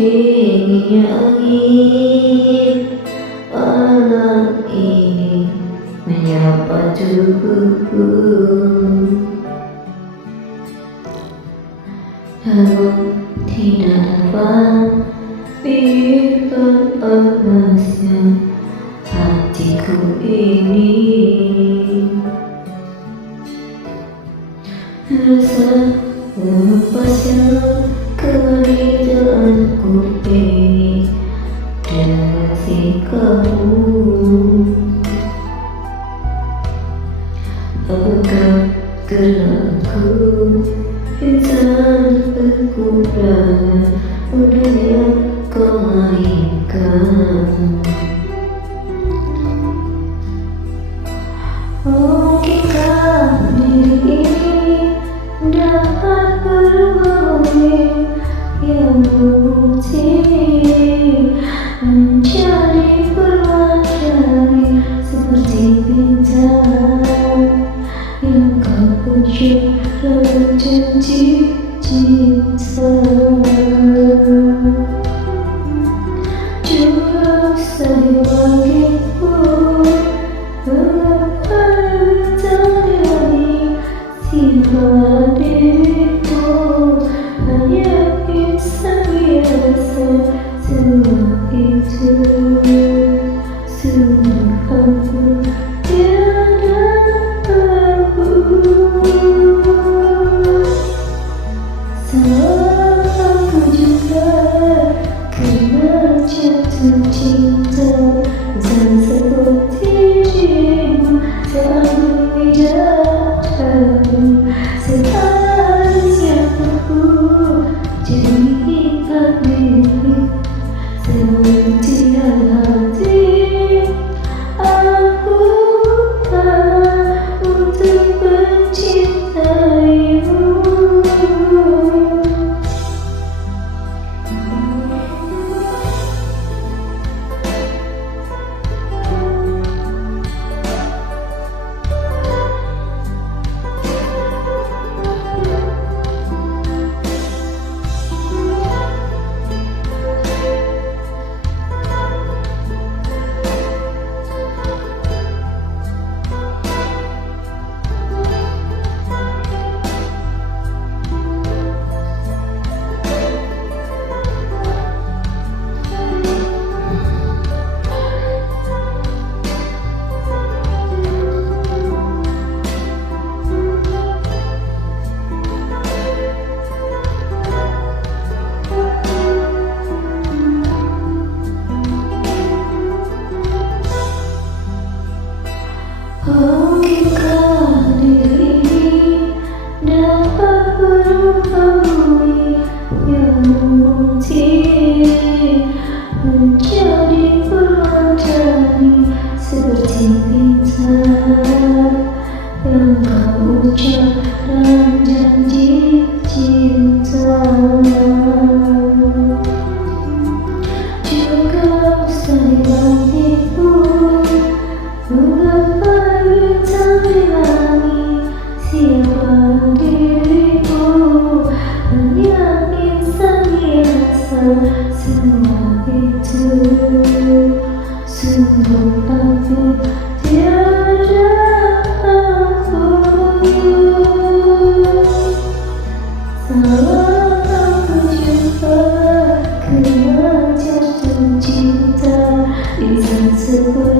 dinginnya angin malam ini menyapa tubuhku. Namun tidak dapat biarkan panasnya hatiku ini. Rasa lepasnya kewanitaanku ini dengan sikapmu. Apakah karena aku insan kekurangan udahnya kau mainkan? Mungkinkah diri ini dapat berubah yang putih menjadi perwakili seperti bintang yang kau puja dalam janji cinta. Juga saya bagiku mengapa terjadi siapa diriku hanya insan biasa. Semua itu semua aku tiada aku. Salah aku juga kena jatuh cinta dan seperti dirimu selalu datang. Seharusnya aku jadi ingat diri sebelum tiada hati. Aku tak untuk mencintaimu. Mungkinkah diri ini dapat berubah yang memutih menjadi perwakili seperti bintang yang kau ucap dalam janji cinta. Juga saya bagiku mengapa bintang di langit siapa diriku hanya insan biasa. Semua itu sungguh aku tiada aku. Salah aku juga kena jatuh cinta insan seperti